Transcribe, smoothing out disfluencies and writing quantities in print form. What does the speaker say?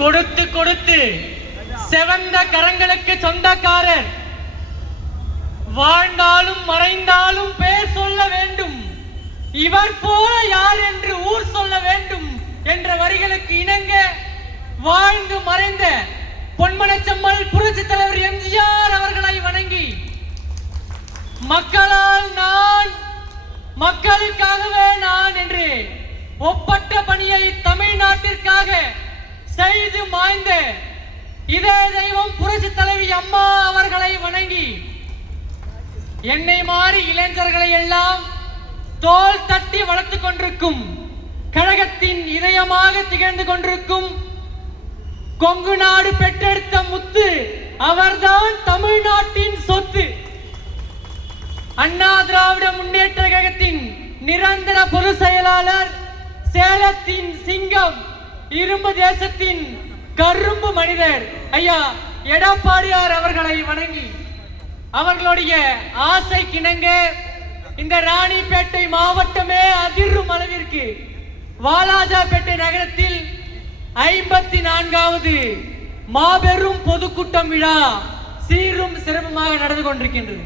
கொடுத்து கொடுத்து செவந்த கரங்களுக்கு சொந்தக்காரர். வாழ்ந்தாலும் மறைந்தாலும் பேர் சொல்ல வேண்டும், இவர் போல யார் என்று ஊர் சொல்ல வேண்டும் என்ற வரிகளுக்கு இணங்க வாழ்ந்து மறைந்த பொன்மனச்செம்மல் புரட்சி தலைவர் எம்ஜிஆர் அவர்களை வணங்கி, மக்களால் நான் மக்களுக்காகவே நான் என்று ஒப்பற்ற பணியை தமிழ்நாட்டிற்காக செய்து மாய்ந்த இதே தெய்வம் புரட்சி தலைவி அம்மா அவர்களை வணங்கி, என்னை மாறி இளைஞர்களை எல்லாம் தோள் தட்டி வளர்த்துக் கொண்டிருக்கும் கழகத்தின் இதயமாக திகழ்ந்து கொண்டிருக்கும் கொங்கு நாடு பெற்றெடுத்த முத்து அவர்தான் தமிழ்நாட்டின் சொத்து. அண்ணா திராவிட முன்னேற்ற கழகத்தின் நிரந்தர பொதுச் செயலாளர், சேலத்தின் சிங்கம், இரும்பு தேசத்தின் கரும்பு மனிதர் ஐயா எடப்பாடியார் அவர்களை வணங்கி, அவர்களுடைய ஆசை கிணங்க இந்த ராணிப்பேட்டை மாவட்டமே அதிரும் அளவிற்கு வாலாஜாபேட்டை நகரத்தில் 54வது மாபெரும் பொதுக்கூட்டம் விழா சீரும் சிறப்புமாக நடந்து கொண்டிருக்கின்றது.